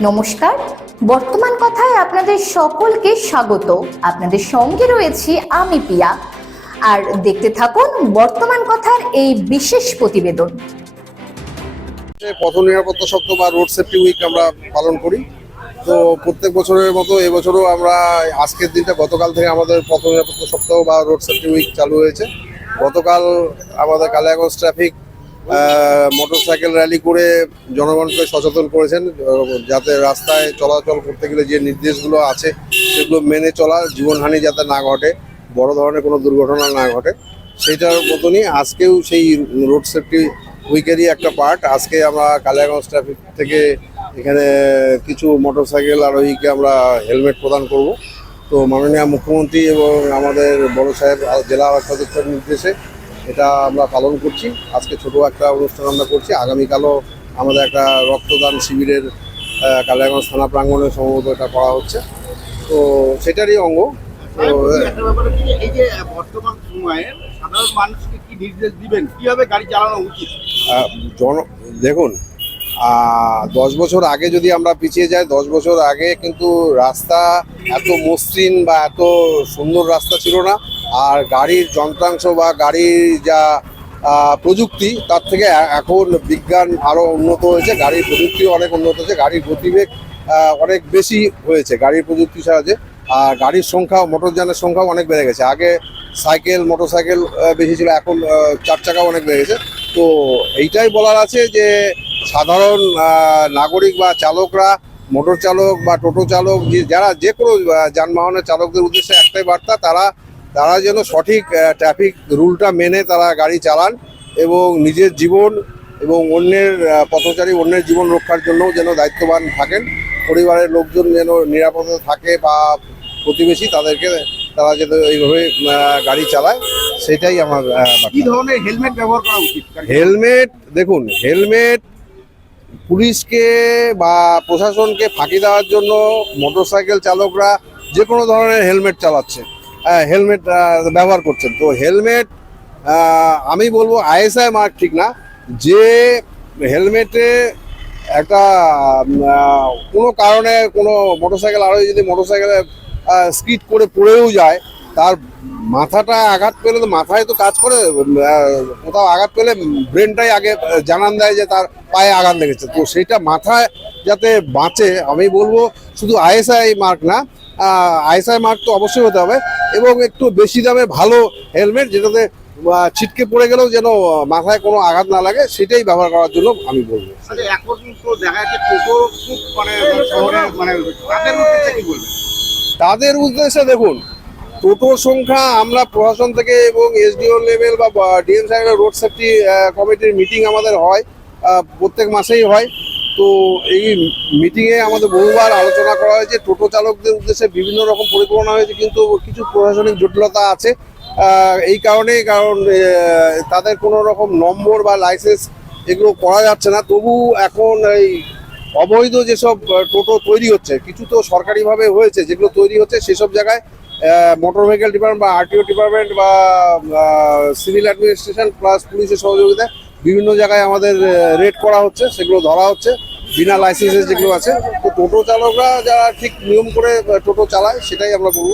নমস্কার। বর্তমান কথায় আপনাদের সকলকে স্বাগত। আপনাদের সঙ্গে রয়েছি আমি পিয়া। আর দেখতে থাকুন বর্তমান কথার এই বিশেষ প্রতিবেদন। পথ নিরাপত্তা সপ্তাহ বা রোড সেফটি উইক আমরা পালন করি। তো প্রত্যেক বছরের মতো এবছরও আমরা আজকের দিনটা গতকাল থেকে আমাদের পথ নিরাপত্তা সপ্তাহ বা রোড সেফটি উইক চালু হয়েছে। গতকাল আমাদের কালিয়াগঞ্জ ট্রাফিক মোটরসাইকেল র্যালি করে জনগণকে সচেতন করেছেন যাতে রাস্তায় চলাচল করতে গেলে যে নির্দেশগুলো আছে, সেগুলো মেনে চলা জীবনহানি যাতে না ঘটে, বড় ধরনের কোনো দুর্ঘটনা না ঘটে, সেইটার মতনই আজকেও সেই রোড সেফটি উইকেরই একটা পার্ট আজকে আমরা কালিয়াগঞ্জ ট্রাফিক থেকে এখানে কিছু মোটরসাইকেল আরোহীকে আমরা হেলমেট প্রদান করব। তো মাননীয় মুখ্যমন্ত্রী এবং আমাদের বড় সাহেব জেলা সদস্যের নির্দেশে এটা আমরা পালন করছি। আজকে ছোট একটা অনুষ্ঠান আমরা করছি। আগামীকালও আমাদের একটা রক্তদান শিবিরের কালিয়াগঞ্জ থানা প্রাঙ্গণে সম্ভবত এটা করা হচ্ছে। তো সেটারই অঙ্গ। এই যে বর্তমান সময়ে সাধারণ মানুষকে কি নির্দেশ দিবেন? কীভাবে গাড়ি চালানো উচিত? জন দেখুন দশ বছর আগে যদি আমরা পিছিয়ে যাই দশ বছর আগে কিন্তু রাস্তা এত মসৃণ বা এত সুন্দর রাস্তা ছিল না। আর গাড়ির যন্ত্রাংশ বা গাড়ির যা প্রযুক্তি, তার থেকে এখন বিজ্ঞান আরও উন্নত হয়েছে, গাড়ির প্রযুক্তিও অনেক উন্নত হয়েছে, গাড়ির গতিবেগ অনেক বেশি হয়েছে গাড়ির প্রযুক্তির সাহায্যে, আর গাড়ির সংখ্যা মোটরযানের সংখ্যাও অনেক বেড়ে গেছে। আগে সাইকেল, মোটরসাইকেল বেশি ছিল, এখন চার চাকাও অনেক বেড়ে গেছে। তো এইটাই বলার আছে যে, সাধারণ নাগরিক বা চালকরা, মোটর চালক বা টোটো চালক যারা যে কোনো যানবাহনের চালকদের উদ্দেশ্যে একটাই বার্তা, তারা তারা যেন সঠিক ট্রাফিক রুলটা মেনে তারা গাড়ি চালান এবং নিজের জীবন এবং অন্যের পথচারী অন্যের জীবন রক্ষার জন্যও যেন দায়িত্ববান থাকেন। পরিবারের লোকজন যেন নিরাপদে থাকে বা প্রতিবেশী তাদেরকে তারা যেন এইভাবে গাড়ি চালায় সেটাই আমার কি ধরনের হেলমেট ব্যবহার করা উচিত? হেলমেট দেখুন হেলমেট পুলিশকে বা প্রশাসনকে ফাঁকি দেওয়ার জন্য মোটরসাইকেল চালকরা যে কোনো ধরনের হেলমেট চালাচ্ছে। হেলমেট ব্যবহার করছেন। তো হেলমেট আমি বলব আইএসআই মার্ক ঠিক না। যে হেলমেটে একটা কোনো কারণে কোনো মোটরসাইকেল আরোহী যদি মোটরসাইকেলে স্কিড করে পড়েও যায়, তার মাথাটা আঘাত পেলে তো মাথায় তো কাজ করে কোথাও আঘাত পেলে ব্রেনটাই আগে জানান দেয় যে তার পায়ে আঘাত লেগেছে। তো সেটা মাথায় যাতে বাঁচে আমি বলব শুধু আইএসআই মার্ক না আইএসআই মার্ক তো অবশ্যই হতে হবে এবং একটু বেশি দামে ভালো হেলমেট যেটাতে ছিটকে পড়ে গেলেও যেন মাথায় কোনো আঘাত না লাগে সেটাই ব্যবহার করার জন্য আমি বলব। আচ্ছা এখন তো দেখা যাচ্ছে মানে মানে তাদের উদ্দেশ্যে দেখুন টোটোর সংখ্যা আমরা প্রশাসন থেকে এবং এসডিও লেভেল বা ডিএম সাহেবের রোড সেফটি কমিটির মিটিং আমাদের হয় প্রত্যেক মাসেই হয়। তো এই মিটিংয়ে আমাদের বহুবার আলোচনা করা হয়েছে টোটো চালকদের উদ্দেশ্যে বিভিন্ন রকম পরিকল্পনা হয়েছে, কিন্তু কিছু প্রশাসনিক জটিলতা আছে। এই কারণে, কারণ তাদের কোনো রকম নম্বর বা লাইসেন্স এগুলো করা যাচ্ছে না। তবু এখন এই অবৈধ যেসব টোটো তৈরি হচ্ছে, কিছু তো সরকারিভাবে হয়েছে, যেগুলো তৈরি হচ্ছে সেসব জায়গায় মোটর ভেহিকেল ডিপার্টমেন্ট বা আরটিও ডিপার্টমেন্ট বা সিভিল অ্যাডমিনিস্ট্রেশন প্লাস পুলিশের সহযোগিতায় বিভিন্ন জায়গায় আমাদের রেড করা হচ্ছে সেগুলো ধরা হচ্ছে বিনা লাইসেন্সের যেগুলো আছে। তো টোটো চালকরা যারা ঠিক নিয়ম করে টোটো চালায় সেটাই আমরা বলব।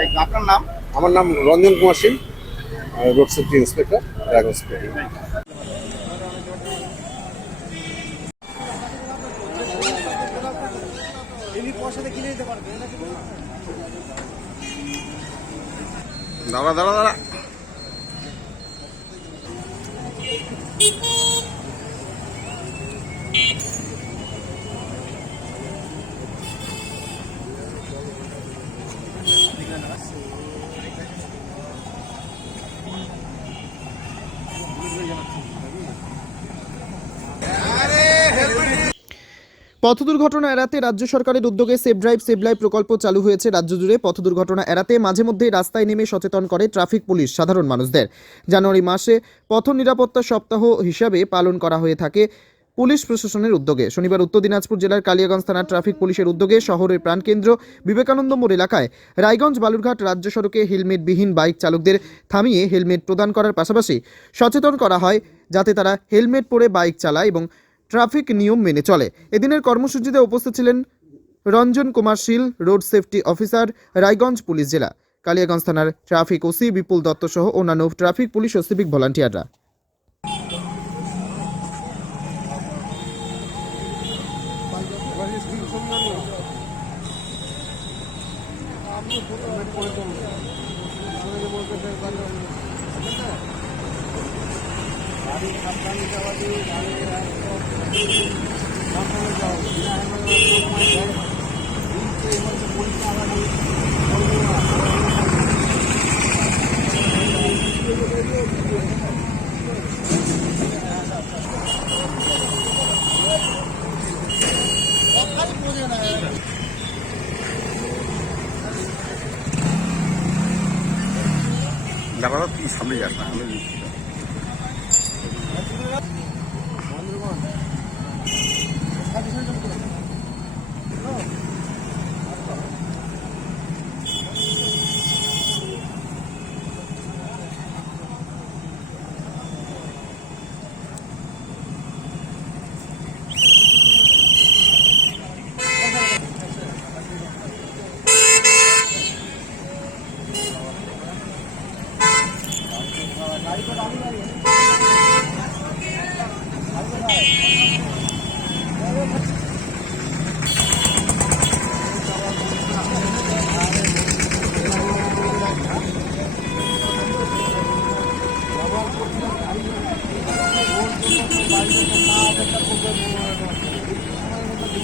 এই আপনার নাম? আমার নাম Ranjan Kumar Singh road safety inspector Raiganj city. দাঁড়া দাঁড়া দাঁড়া পথ দুর্ঘটনা এড়াতে রাজ্য সরকারের উদ্যোগে সেভ ড্রাইভ সেভ লাইফ প্রকল্প চালু হয়েছে রাজ্য জুড়ে। পথ দুর্ঘটনা এড়াতে মাঝে মধ্যেই রাস্তায় নেমে সচেতন করে ট্রাফিক পুলিশ সাধারণ মানুষদের। জানুয়ারি মাসে পথ নিরাপত্তা সপ্তাহ হিসাবে পালন করা হয়ে থাকে পুলিশ প্রশাসনের উদ্যোগে। শনিবার উত্তর দিনাজপুর জেলার কালিয়াগঞ্জ থানার ট্রাফিক পুলিশের উদ্যোগে শহরের প্রাণকেন্দ্র বিবেকানন্দ মোড় এলাকায় রায়গঞ্জ বালুরঘাট রাজ্য সড়কে হেলমেটবিহীন বাইক চালকদের থামিয়ে হেলমেট প্রদান করার পাশাপাশি সচেতন করা হয় যাতে তারা হেলমেট পরে বাইক চালায় এবং ট্রাফিক নিয়ম মেনে চলে। এদিনের কর্মসূচিতে উপস্থিত ছিলেন Ranjan Kumar Sil, road safety officer, Raiganj police জেলা। কালিয়াগঞ্জ থানার ট্রাফিক ওসি বিপুল দত্ত সহ অন্যান্য ট্রাফিক পুলিশ ও সিভিক ভলান্টিয়াররা। Thank you.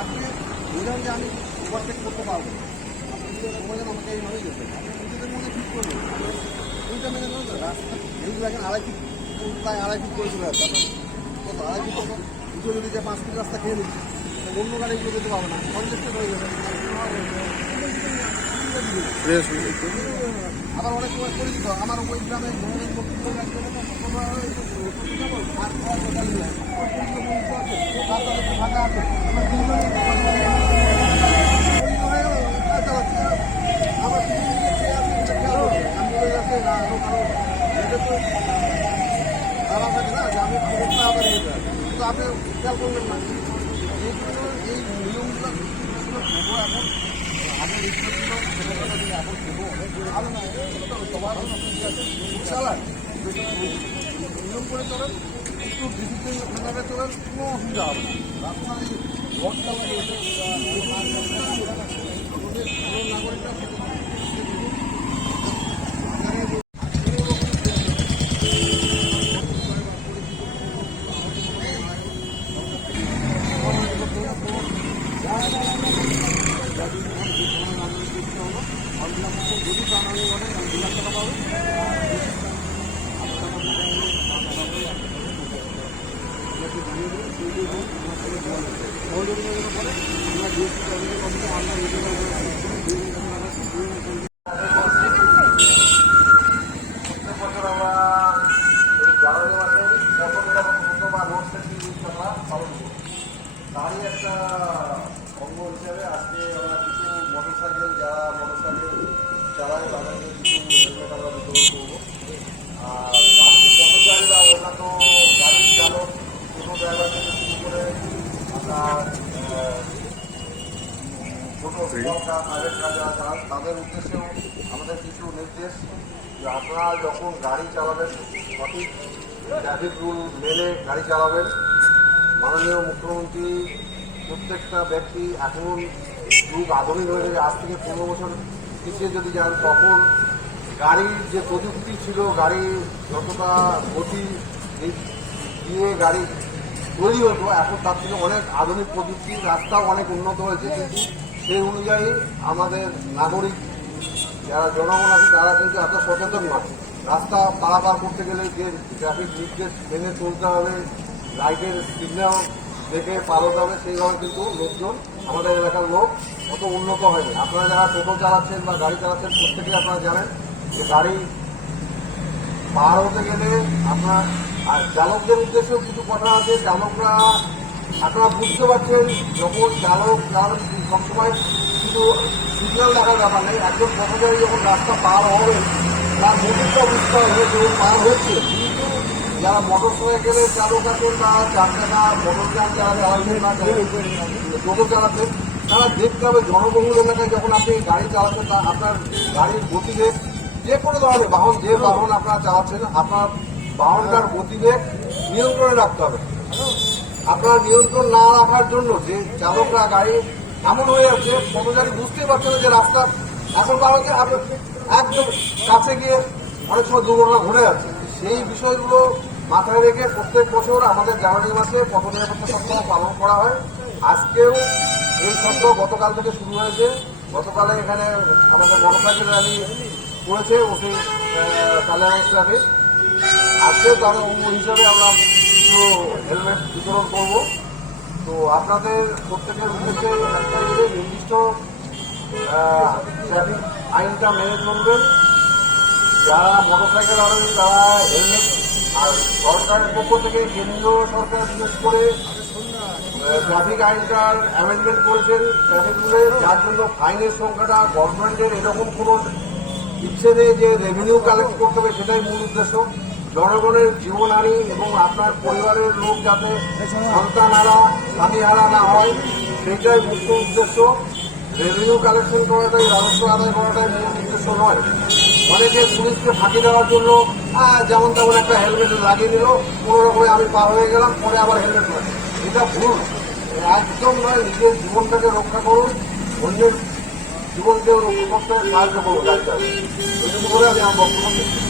তাকে বুঝান যে আমি ওভারটেক করতে পারব। আপনি সময় দেন আমাকে এইভাবেই যেতে আপনি নিজেদের মনে ঠিক করবেন মেনে রাস্তা আড়াই ফিট প্রায় আড়াই ফিট করে চলে যাচ্ছে কত? আড়াই ফিট কত? দুটো যদি যে পাঁচ ফিট রাস্তা খেয়ে নিচ্ছে অন্য গাড়িগুলো যেতে পারবে না। কনজেস্টেড হয়ে যাবে। আবার অনেক সময় পরিচিত আমার ওই গ্রামে ফাঁকা আছে, আপনি খেয়াল করলেন না। এই এই নিয়মগুলো এখন ছিল এখন সবার চালায় নিয়ম করে চলেন, একটু ডিসিপ্লিন মেনে চলেন, কোনো অসুবিধা হবে না রাস্তায় রড যারা তাদের উদ্দেশ্যেও আমাদের কিছু নির্দেশ যে আপনারা যখন গাড়ি চালাবেন, সঠিক ট্রাফিক রুল মেনে গাড়ি চালাবেন। মাননীয় মুখ্যমন্ত্রী, প্রত্যেকটা ব্যক্তি এখন যুগ আধুনিক হয়ে গেছে, আজ থেকে পনেরো বছর পিছিয়ে যদি যান, তখন গাড়ির যে প্রযুক্তি ছিল গাড়ি যতটা গতি দিয়ে গাড়ি তৈরি হতো, এখন তার থেকে অনেক আধুনিক প্রযুক্তি, রাস্তাও অনেক উন্নত হয়েছে। কিন্তু সেই অনুযায়ী আমাদের নাগরিক যারা জনগণ আছে, তারা কিন্তু এত সচেতন নয়। রাস্তা পারাপার করতে গেলে যে ট্রাফিক নির্দেশ মেনে চলতে হবে লাইটের সিগন্যাল দেখে পার হতে হবে, সেইভাবে কিন্তু লোকজন, আমাদের এলাকার লোক অত উন্নত হয়নি। আপনারা যারা টোটো চালাচ্ছেন বা গাড়ি চালাচ্ছেন, প্রত্যেকেই আপনারা জানেন যে গাড়ি পার হতে গেলে আপনার, আর চালকদের উদ্দেশ্যেও কিছু কথা আছে। চালকরা আপনারা বুঝতে পারছেন যখন চালক তার সবসময় শুধু সিগন্যাল দেখার ব্যাপার নেই। একজন পথচারী যখন রাস্তা পার হবে, তার মোটরটা বুঝতে হবে যে পার হচ্ছে। কিন্তু যারা মোটর সাইকেলের চালক আছেন তারা চার চাকা মোটর যান চালাতে আছেন বা টোটো চালাচ্ছেন, তারা দেখতে হবে জনবহুল এলাকায় যখন আপনি গাড়ি চালাচ্ছেন, তা আপনার গাড়ির গতিবেগ যে কোনো ধরনের বাহন, যে বাহন আপনারা চালাচ্ছেন, আপনার বাহনটার গতিবেগ নিয়ন্ত্রণে রাখতে হবে। আপনার নিয়ন্ত্রণ না রাখার জন্য যে চালকরা গাড়ি এমন হয়ে যাচ্ছে পথচারী বুঝতেই পারছে যে রাস্তা এখন আপনি একদম কাছে গিয়ে অনেক সময় দুর্ঘটনা ঘটে যাচ্ছে। সেই বিষয়গুলো মাথায় রেখে প্রত্যেক বছর আমাদের জানুয়ারি মাসে পথ নিরাপত্তা সপ্তাহ পালন করা হয়। আজকেও এই সপ্তাহ গতকাল থেকে শুরু হয়েছে। গতকালে এখানে আমাদের মোটরসাইকেল র্যালি করেছে, ওসি কালিয়াগঞ্জ ট্রাফিক আজকেও তার অঙ্গ হিসাবে আমরা কিছু হেলমেট বিতরণ করব। তো আপনাদের প্রত্যেকের উদ্দেশ্যে নির্দিষ্ট ট্রাফিক আইনটা মেনে চলবেন। যারা মোটরসাইকেল আরোহী তারা হেলমেট আর সরকারের পক্ষ থেকে কেন্দ্রীয় সরকার বিশেষ করে ট্রাফিক আইনটার অ্যামেন্ডমেন্ট করেছেন। ট্রাফিক রুলে যার জন্য ফাইনের সংখ্যাটা গভর্নমেন্টের এরকম কোনো ইচ্ছে নেই যে রেভিনিউ কালেক্ট করতে হবে, সেটাই মূল উদ্দেশ্য। জনগণের জীবনহানি এবং আপনার পরিবারের লোক যাতে সন্তান হারা স্বামী হারা না হয়, সেইটাই মুখ্য উদ্দেশ্য। রেভিনিউ কালেকশন করাটাই, রাজস্ব আদায় করাটাই মূল উদ্দেশ্য নয়। অনেকে পুলিশকে ফাঁকি দেওয়ার জন্য যেমন তেমন একটা হেলমেট লাগিয়ে দিল, কোনো রকমে আমি পার হয়ে গেলাম, পরে আবার হেলমেট লাগে। এটা ভুল। একদম নয়, নিজের জীবনটাকে রক্ষা করুন, অন্যের জীবনকেও রক্ষা করতে সাহায্য করুন। এইটুকু করে আমি আমার বক্তব্য।